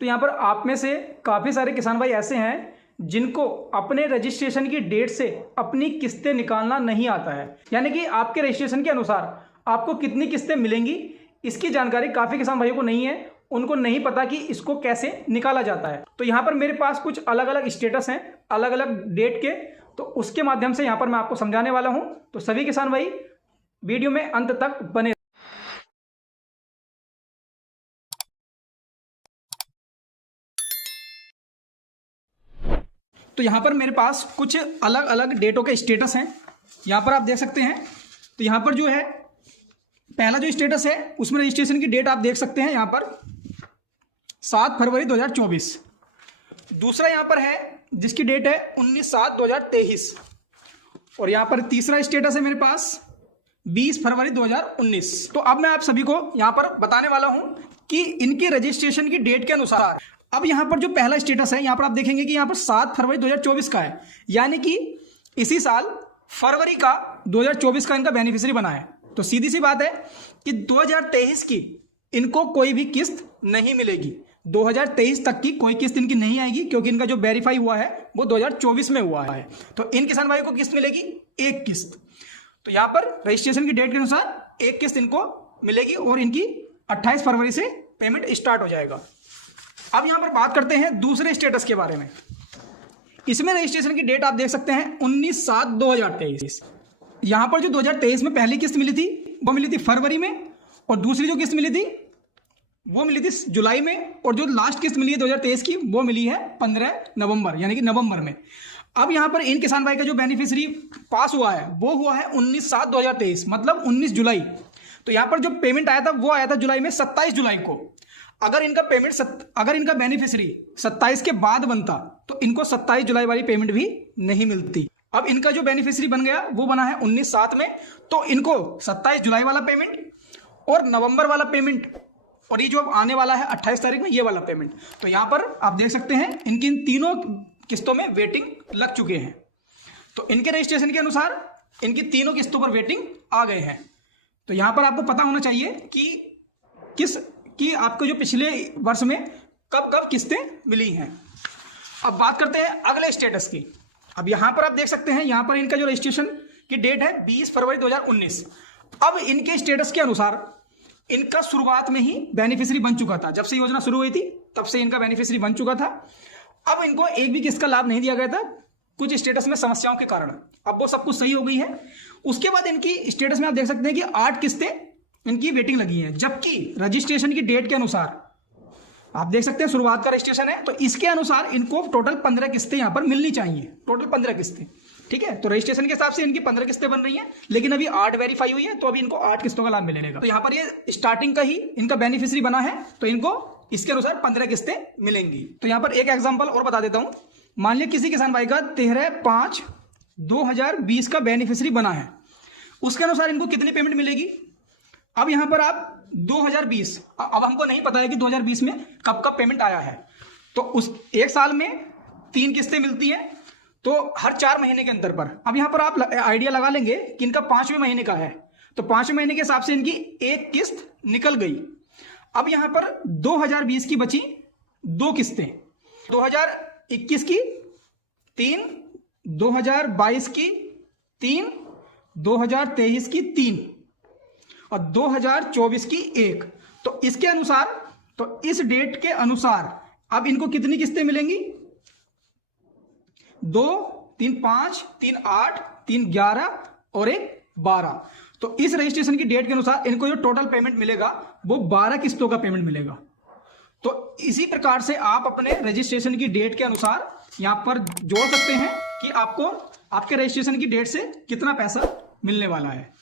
तो यहाँ पर आप में से काफ़ी सारे किसान भाई ऐसे हैं जिनको अपने रजिस्ट्रेशन की डेट से अपनी किस्तें निकालना नहीं आता है, यानी कि आपके रजिस्ट्रेशन के अनुसार आपको कितनी किस्तें मिलेंगी इसकी जानकारी काफ़ी किसान भाइयों को नहीं है, उनको नहीं पता कि इसको कैसे निकाला जाता है। तो यहाँ पर मेरे पास कुछ अलग अलग स्टेटस हैं अलग अलग डेट के, तो उसके माध्यम से यहाँ पर मैं आपको समझाने वाला हूँ। तो सभी किसान भाई वीडियो में अंत तक बने। तो यहाँ पर मेरे पास कुछ अलग अलग डेटों के स्टेटस हैं, यहाँ पर आप देख सकते हैं। तो यहाँ पर जो है पहला जो स्टेटस है उसमें रजिस्ट्रेशन की डेट आप देख सकते हैं यहाँ पर 7 फरवरी 2024। दूसरा यहाँ पर है जिसकी डेट है 19/7/2023। और यहाँ पर तीसरा स्टेटस है मेरे पास 20 फरवरी 2019। तो अब मैं आप सभी को यहाँ पर बताने वाला हूँ कि इनकी रजिस्ट्रेशन की डेट के अनुसार अब यहाँ पर जो पहला स्टेटस है यहाँ पर आप देखेंगे कि यहाँ पर 7 फरवरी 2024 का है, यानी कि इसी साल फरवरी का 2024 का इनका बेनिफिशियरी बना है। तो सीधी सी बात है कि 2023 की इनको कोई भी किस्त नहीं मिलेगी, 2023 तक की कोई किस्त इनकी नहीं आएगी, क्योंकि इनका जो वेरीफाई हुआ है वो 2024 में हुआ है। तो इन किसान भाई को किस्त मिलेगी एक किस्त। तो यहाँ पर रजिस्ट्रेशन की डेट के अनुसार एक किस्त इनको मिलेगी और इनकी 28 फरवरी से पेमेंट स्टार्ट हो जाएगा। अब यहाँ पर बात करते हैं दूसरे स्टेटस के बारे में। इसमें रजिस्ट्रेशन की डेट आप देख सकते हैं 19/7/2023। यहाँ पर जो 2023 में पहली किस्त मिली थी वो मिली थी फरवरी में, और दूसरी जो किस्त मिली थी वो मिली थी जुलाई में, और जो लास्ट किस्त मिली है 2023 की वो मिली है 15 नवंबर यानी कि नवंबर में। अब यहाँ पर इन किसान भाई का जो बेनिफिशियरी पास हुआ है वो हुआ है 19/7/2023, मतलब 19 जुलाई। तो यहाँ पर जो पेमेंट आया था वो आया था जुलाई में 27 जुलाई को। अगर इनका बेनिफिशियरी 27 के बाद बनता तो इनको 27 जुलाई वाली पेमेंट भी नहीं मिलती। अब इनका जो बेनिफिशियरी बन गया वो बना है 19/7 में, तो इनको 27 जुलाई वाला पेमेंट और नवंबर वाला पेमेंट, और ये जो अब आने वाला है 28 तारीख में ये वाला पेमेंट। तो यहाँ पर आप देख सकते हैं इनकी इन तीनों किस्तों में वेटिंग लग चुके हैं। तो इनके रजिस्ट्रेशन के अनुसार इनकी तीनों किस्तों पर वेटिंग आ गए हैं। तो यहाँ पर आपको पता होना चाहिए कि आपको जो पिछले वर्ष में कब कब किस्तें मिली हैं। अब बात करते हैं अगले स्टेटस की। अब यहाँ पर आप देख सकते हैं यहाँ पर इनका जो रजिस्ट्रेशन की डेट है 20 फरवरी 2019। अब इनके स्टेटस के अनुसार इनका शुरुआत में ही बेनिफिशियरी बन चुका था, जब से योजना शुरू हुई थी तब से इनका बेनिफिशियरी बन चुका था। अब इनको एक भी किस्त का लाभ नहीं दिया गया था कुछ स्टेटस में समस्याओं के कारण। अब वो सब कुछ सही हो गई है। उसके बाद इनकी स्टेटस में आप देख सकते हैं कि 8 किस्तें इनकी वेटिंग लगी है, जबकि रजिस्ट्रेशन की डेट के अनुसार आप देख सकते हैं शुरुआत का रजिस्ट्रेशन है, तो इसके अनुसार इनको टोटल 15 किस्तें यहाँ पर मिलनी चाहिए, टोटल 15 किस्तें। ठीक है, तो रजिस्ट्रेशन के हिसाब से इनकी 15 किस्तें बन रही हैं, लेकिन अभी 8 वेरीफाई हुई है, तो अभी इनको 8 किस्तों का लाभ मिलने का। तो यहाँ पर ये स्टार्टिंग का ही इनका बेनिफिशियरी बना है, तो इनको इसके अनुसार 15 किस्तें मिलेंगी। तो यहाँ पर एक एग्जाम्पल और बता देता हूँ। मान लिया किसी किसान भाई का 13/5/2020 का बेनिफिशियरी बना है, उसके अनुसार इनको कितनी पेमेंट मिलेगी। अब यहाँ पर आप 2020, अब हमको नहीं पता है कि 2020 में कब कब पेमेंट आया है, तो उस एक साल में 3 किस्तें मिलती हैं, तो हर 4 महीने के अंतर पर। अब यहाँ पर आप आइडिया लगा लेंगे कि इनका 5वें महीने का है, तो 5वें महीने के हिसाब से इनकी एक किस्त निकल गई। अब यहाँ पर 2020 की बची 2 किस्तें, 2021 की 3, 2022 की 3, 2023 की 3 और 2024 की 1। तो इसके अनुसार, तो इस डेट के अनुसार अब इनको कितनी किस्तें मिलेंगी, 2, 3, 5, 3, 8, 3, 11 और 1, 12। तो इस रजिस्ट्रेशन की डेट के अनुसार इनको जो टोटल पेमेंट मिलेगा वो 12 किस्तों का पेमेंट मिलेगा। तो इसी प्रकार से आप अपने रजिस्ट्रेशन की डेट के अनुसार यहां पर जोड़ सकते हैं कि आपको आपके रजिस्ट्रेशन की डेट से कितना पैसा मिलने वाला है।